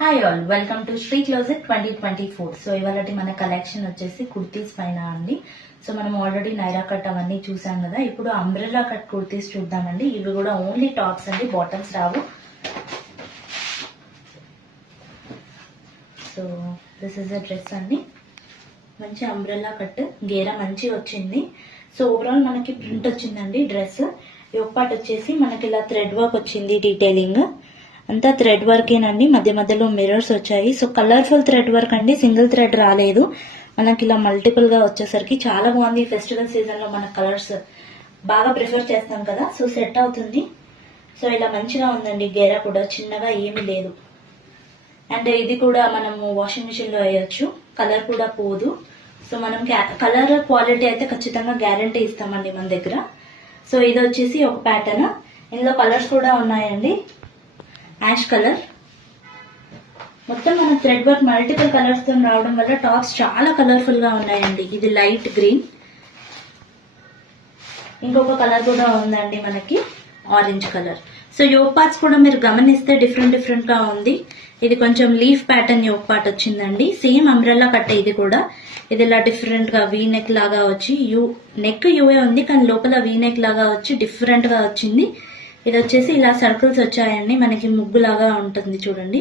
Hi all, welcome to Shri closet 2024. So ఇవాళ మన collection వచ్చేసి కుర్తీస్ పైన అండి. సో మనం ఆల్రెడీ నైరా కట్ అవన్నీ చూసాం కదా, ఇప్పుడు అంబ్రెల్లా కట్ కుర్తీస్ చూద్దామండి. ఇవి కూడా ఓన్లీ టాప్స్ అండి, bottoms Rao. So this is the dress అండి, మంచి అంబ్రెల్లా కట్, గేరా మంచి వచ్చింది. సో ఓవరాల్ మనకి ప్రింట్ వచ్చిందండి డ్రెస్. యోక్ పార్ట్ వచ్చేసి మనకి ఇలా థ్రెడ్ వర్క్ వచ్చింది, డీటెయిలింగ్ అంతా థ్రెడ్ వర్కేనండి. మధ్య మధ్యలో మిర్రర్స్ వచ్చాయి. సో కలర్ఫుల్ థ్రెడ్ వర్క్ అండి, సింగిల్ థ్రెడ్ రాలేదు. మనకి ఇలా మల్టిపుల్ గా వచ్చేసరికి చాలా బాగుంది. ఫెస్టివల్ సీజన్ లో మన కలర్స్ బాగా ప్రిఫర్ చేస్తాం కదా, సో సెట్ అవుతుంది. సో ఇలా మంచిగా ఉందండి. గేరా కూడా చిన్నగా ఏమీ లేదు. అండ్ ఇది కూడా మనము వాషింగ్ మిషన్ లో వేయొచ్చు, కలర్ కూడా పోదు. సో మనం కలర్ క్వాలిటీ అయితే ఖచ్చితంగా గ్యారంటీ ఇస్తామండి మన దగ్గర. సో ఇది వచ్చేసి ఒక ప్యాటర్న్, ఇందులో కలర్స్ కూడా ఉన్నాయండి. యాష్ కలర్, మొత్తం మన థ్రెడ్ వర్క్ మల్టిపుల్ కలర్స్ తో రావడం వల్ల టాప్స్ చాలా కలర్ఫుల్ గా ఉన్నాయండి. ఇది లైట్ గ్రీన్, ఇంకొక కలర్ కూడా ఉందండి మనకి orange colour. So yoke parts కూడా మీరు గమనిస్తే డిఫరెంట్ డిఫరెంట్ గా ఉంది. ఇది కొంచెం లీఫ్ ప్యాటర్న్ యోక్ పార్ట్ వచ్చిందండి, సేమ్ అంబ్రెల్లా కట్టే. ఇది కూడా ఇది ఇలా డిఫరెంట్ గా వీ నెక్ లాగా వచ్చి, నెక్ యూఏ ఉంది కానీ లోపల వీ నెక్ లాగా వచ్చి డిఫరెంట్ గా వచ్చింది. ఇది వచ్చేసి ఇలా సర్కిల్స్ వచ్చాయండి, మనకి ముగ్గులాగా ఉంటుంది చూడండి.